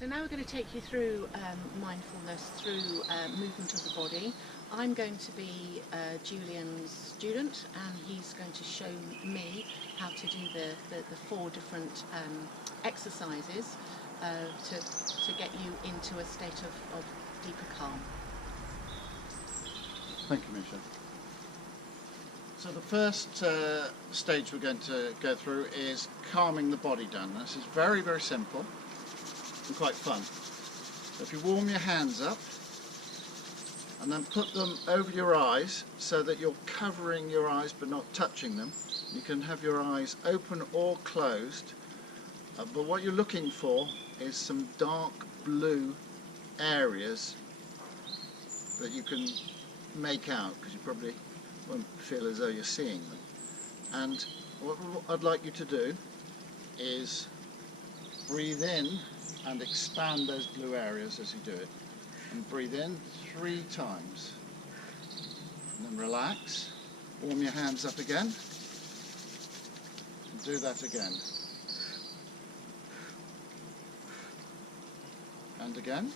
So now we're going to take you through mindfulness through movement of the body. I'm going to be Julian's student, and he's going to show me how to do the four different exercises to get you into a state of deeper calm. Thank you, Misha. So the first stage we're going to go through is calming the body down. This is very, very simple and quite fun. So if you warm your hands up and then put them over your eyes so that you're covering your eyes but not touching them. You can have your eyes open or closed, but what you're looking for is some dark blue areas that you can make out, because you probably won't feel as though you're seeing them. And what I'd like you to do is breathe in and expand those blue areas as you do it. And breathe in 3 times. And then relax. Warm your hands up again. And do that again. And again.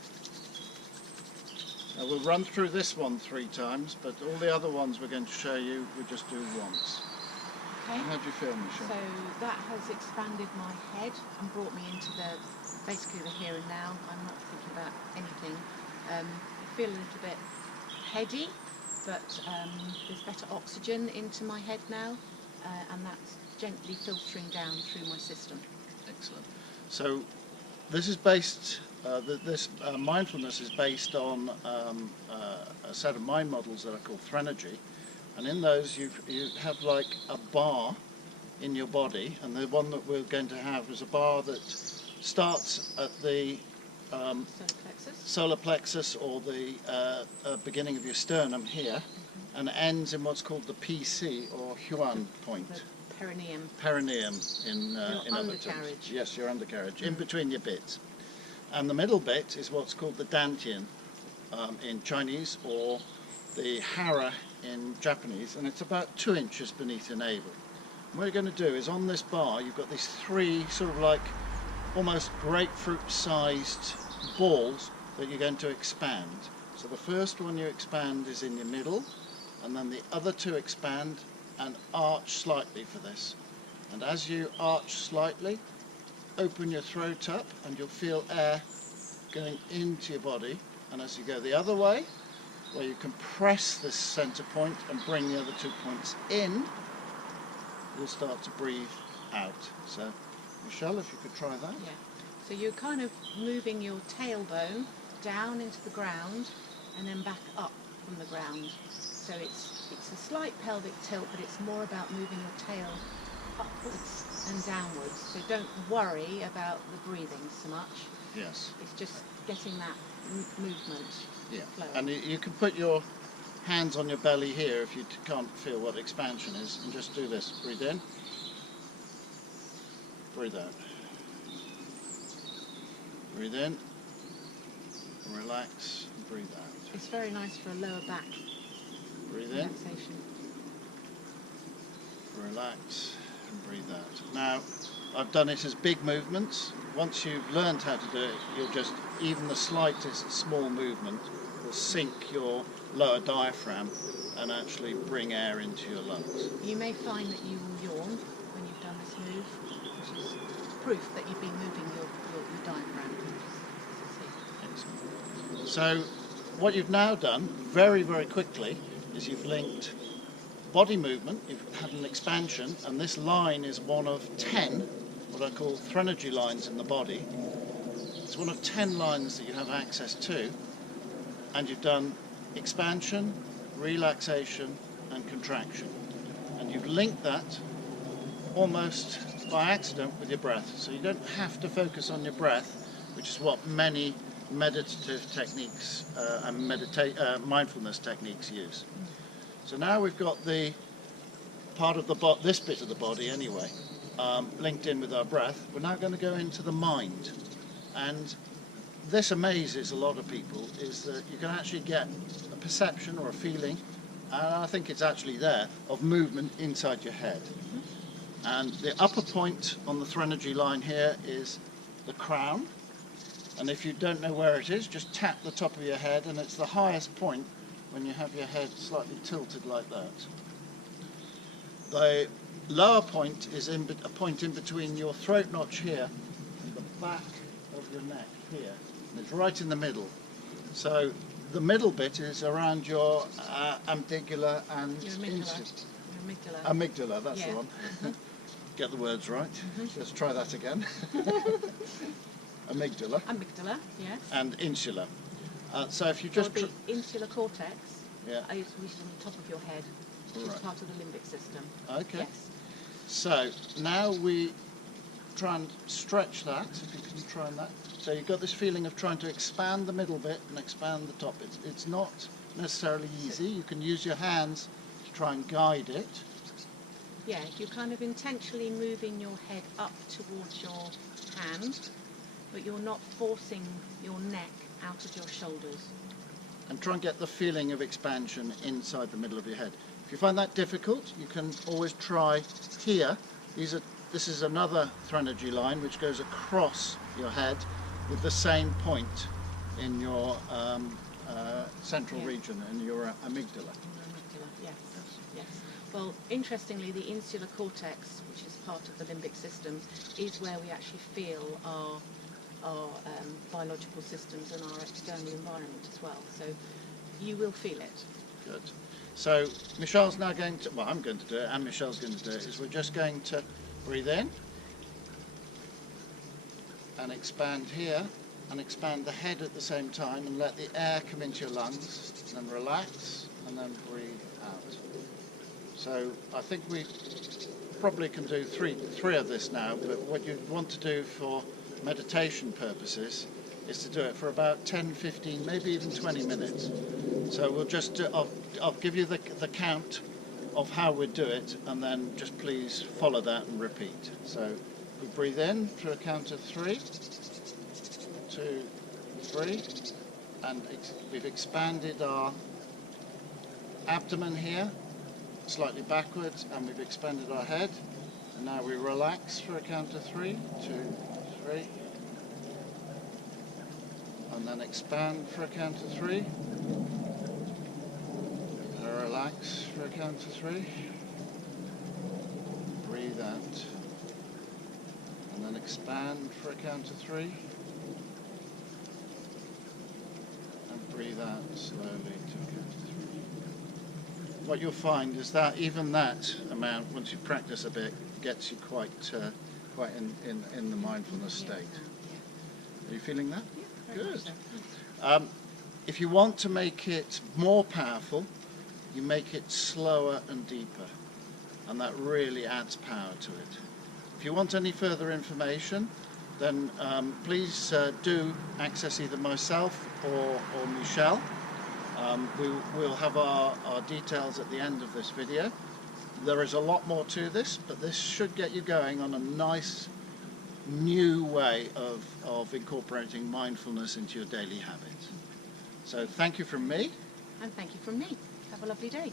Now we'll run through this one 3 times, but all the other ones we're going to show you, we just do once. Okay. How do you feel, Michelle? So that has expanded my head and brought me into basically the here and now. I'm not thinking about anything. I feel a little bit heady, but there's better oxygen into my head now, and that's gently filtering down through my system. Excellent. So this is based, mindfulness is based on a set of mind models that are called Threnergy, and in those you have like a bar in your body, and the one that we're going to have is a bar that starts at the solar plexus or the beginning of your sternum here, and ends in what's called the PC or Huan point. The perineum. Perineum in other terms. Yes, your undercarriage, in between your bits. And the middle bit is what's called the Dantian in Chinese, or the Hara in Japanese, and it's about 2 inches beneath your navel. And what you're going to do is on this bar you've got these 3 sort of like almost grapefruit sized balls that you're going to expand. So the first one you expand is in your middle, and then the other 2 expand and arch slightly for this. And as you arch slightly, open your throat up and you'll feel air going into your body, and as you go the other way, where you compress this center point and bring the other 2 points in, you'll start to breathe out. So Michelle, if you could try that. Yeah. So you're kind of moving your tailbone down into the ground and then back up from the ground. So it's a slight pelvic tilt, but it's more about moving your tail upwards and downwards. So don't worry about the breathing so much. Yes. It's just getting that movement flowing. And you can put your hands on your belly here if you can't feel what expansion is, and just do this. Breathe in. Breathe out. Breathe in. Relax and breathe out. It's very nice for a lower back Breathe in. relaxation. Relax and breathe out. Now, I've done it as big movements. Once you've learned how to do it, you'll just, even the slightest small movement will sink your lower diaphragm and actually bring air into your lungs. You may find that you will yawn when you've done this move, which is proof that you've been moving your diaphragm. Excellent. So what you've now done very, very quickly is you've linked body movement, you've had an expansion, and this line is one of 10 what I call Threnergy lines in the body. It's one of 10 lines that you have access to, and you've done expansion, relaxation and contraction, and you've linked that almost by accident with your breath. So you don't have to focus on your breath, which is what many meditative techniques and mindfulness techniques use. So now we've got the part of this bit of the body anyway, linked in with our breath. We're now going to go into the mind, and this amazes a lot of people, is that you can actually get a perception or a feeling, and I think it's actually there, of movement inside your head. And the upper point on the Threnergy line here is the crown, And if you don't know where it is, just tap the top of your head, and it's the highest point when you have your head slightly tilted like that. The lower point is a point in between your throat notch here and the back of your neck here. And it's right in the middle. So the middle bit is around your amygdala and Your amygdala. Your amygdala. amygdala, that's the Yeah. one. Get the words right. Let's try that again. Amygdala Amygdala, yes. and insula. So if you Or just... the insular cortex, Yeah. which is on the top of your head, which is Right. part of the limbic system. Okay. Yes. So now we try and stretch that, if you can try and that. So you've got this feeling of trying to expand the middle bit and expand the top. It's not necessarily easy. You can use your hands to try and guide it. Yeah, you're kind of intentionally moving your head up towards your hand, but you're not forcing your neck out of your shoulders. And try and get the feeling of expansion inside the middle of your head. If you find that difficult, you can always try here. This is another threnergy line which goes across your head with the same point in your central region, in your amygdala. Amygdala, yes, yes. Well, interestingly, the insular cortex, which is part of the limbic system, is where we actually feel our biological systems and our external environment as well. So you will feel it. Good. So Michelle's now going to, well, I'm going to do it, and Michelle's going to do it, is we're just going to breathe in and expand here and expand the head at the same time and let the air come into your lungs, and then relax and then breathe out. So I think we probably can do three of this now, but what you want to do for meditation purposes is to do it for about 10, 15, maybe even 20 minutes. So we'll just, I'll give you the count of how we do it, and then just please follow that and repeat. So we breathe in through a count of 3, 2, 3, and we've expanded our abdomen here, slightly backwards, and we've expanded our head. And now we relax for a count of 3, 2, 3, and then expand for a count of 3, and relax for a count of 3, breathe out, and then expand for a count of 3, and breathe out slowly to a count of 3. What you'll find is that even that amount, once you practice a bit, gets you quite in the mindfulness state. Are you feeling that? Yeah, very much Good. so. If you want to make it more powerful, you make it slower and deeper, and that really adds power to it. If you want any further information, then please do access either myself or Michelle. We'll have our details at the end of this video. There is a lot more to this, but this should get you going on a nice new way of incorporating mindfulness into your daily habits. So thank you from me. And thank you from me. Have a lovely day.